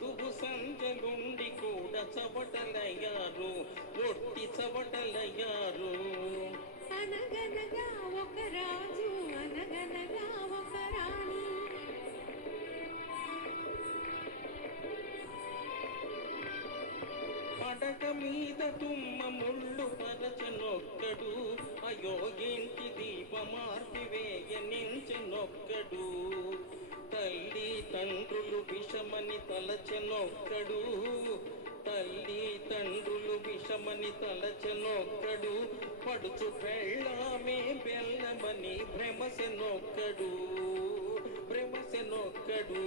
చదువు సంజలుండి కూడా చవటలయ్యారు, ఒట్టి చవటలయ్యారు. అనగనగా ఒక రాజు, అనగనగా ఒక రాణి. పడక మీద తుమ్మ ముళ్ళు పరచనొక్కడు, అయో ఇంటి దీపమార్పి వేయనించనొక్కడు. తల్లి తండ్రులు విషమని తలచెనొక్కడు, తల్లి తండ్రులు విషమని తలచెనొక్కడు. పడుచు పెళ్ళామే బెల్లమని భ్రమసెనొక్కడు, భ్రమసెనొక్కడు.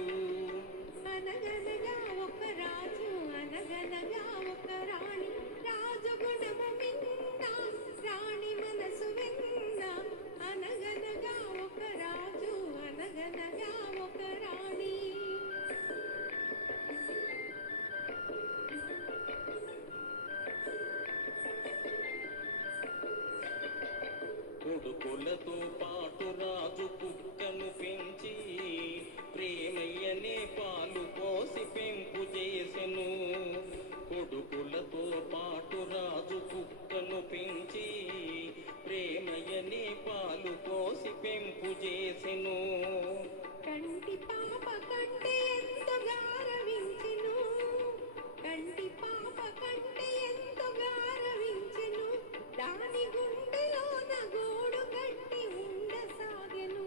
అనగనగా ఒక రాజు, అనగనగా ఒక రాణి. రాజు గుణము విన్నా, రాణి మనసు విన్నా. అనగనగా ఒక రాజు, అనగనగా ఒక రాణి. కొడుకులతో పాటు రాజు కుక్కను పెంచి, ప్రేమయ్యనే పాలు పోసి పెంపు చేసెను. కొడుకులతో పాటు రాజు కుక్కను పెంచి, ప్రేమయ్యనే పాలు పోసి పెంపు చేసెను. కంటి పాప కంటే ఎంతో గారవించెను, కంటి పాప కంటే ఎంతో గారవించెను. దాని గుండెలోన గూడు కట్టి ఉండసాగెను,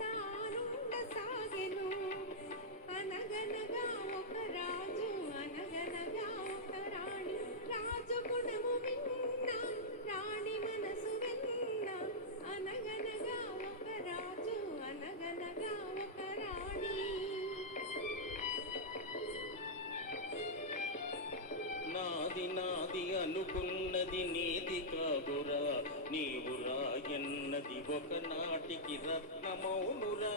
తానుండసాగెను. అనగనగా ఒక రాజు, అనగనగా ఒక రాణి. రాజు గుణము విన్నా, రాణి మనసు విన్నా. అనగనగా ఒక రాజు, అనగనగా ఒక రాణి. నాది నాది అనుకున్నది నీది కాదురా, నీవు రాయన్నది ఒకనాటికి రత్నమౌనురా.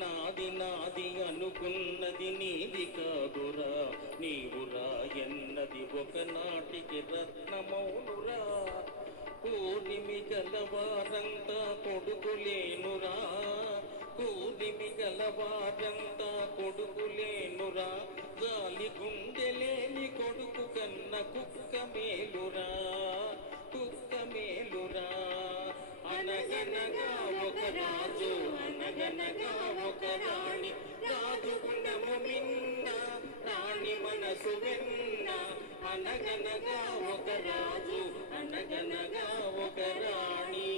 నాది నాది అనుకున్నది నీది కాదురా, నీవు రాయన్నది ఒకనాటికి రత్నమౌనురా. కూలిమి గలవారంతా కొడుకులేనురా, కూలిమి గలవారంతా కొడుకులేనురా. గాలి గుండెలేని కొడుకు కన్న కుక్క మేలురా, కుక్క మేలురా. అనగనగా ఒక రాజు, అనగనగా ఒక రాణి. రాజు గుణము మిన్న, రాణి మనసు విన్న. అనగనగా ఒక రాజు, అనగనగా ఒక రాణి.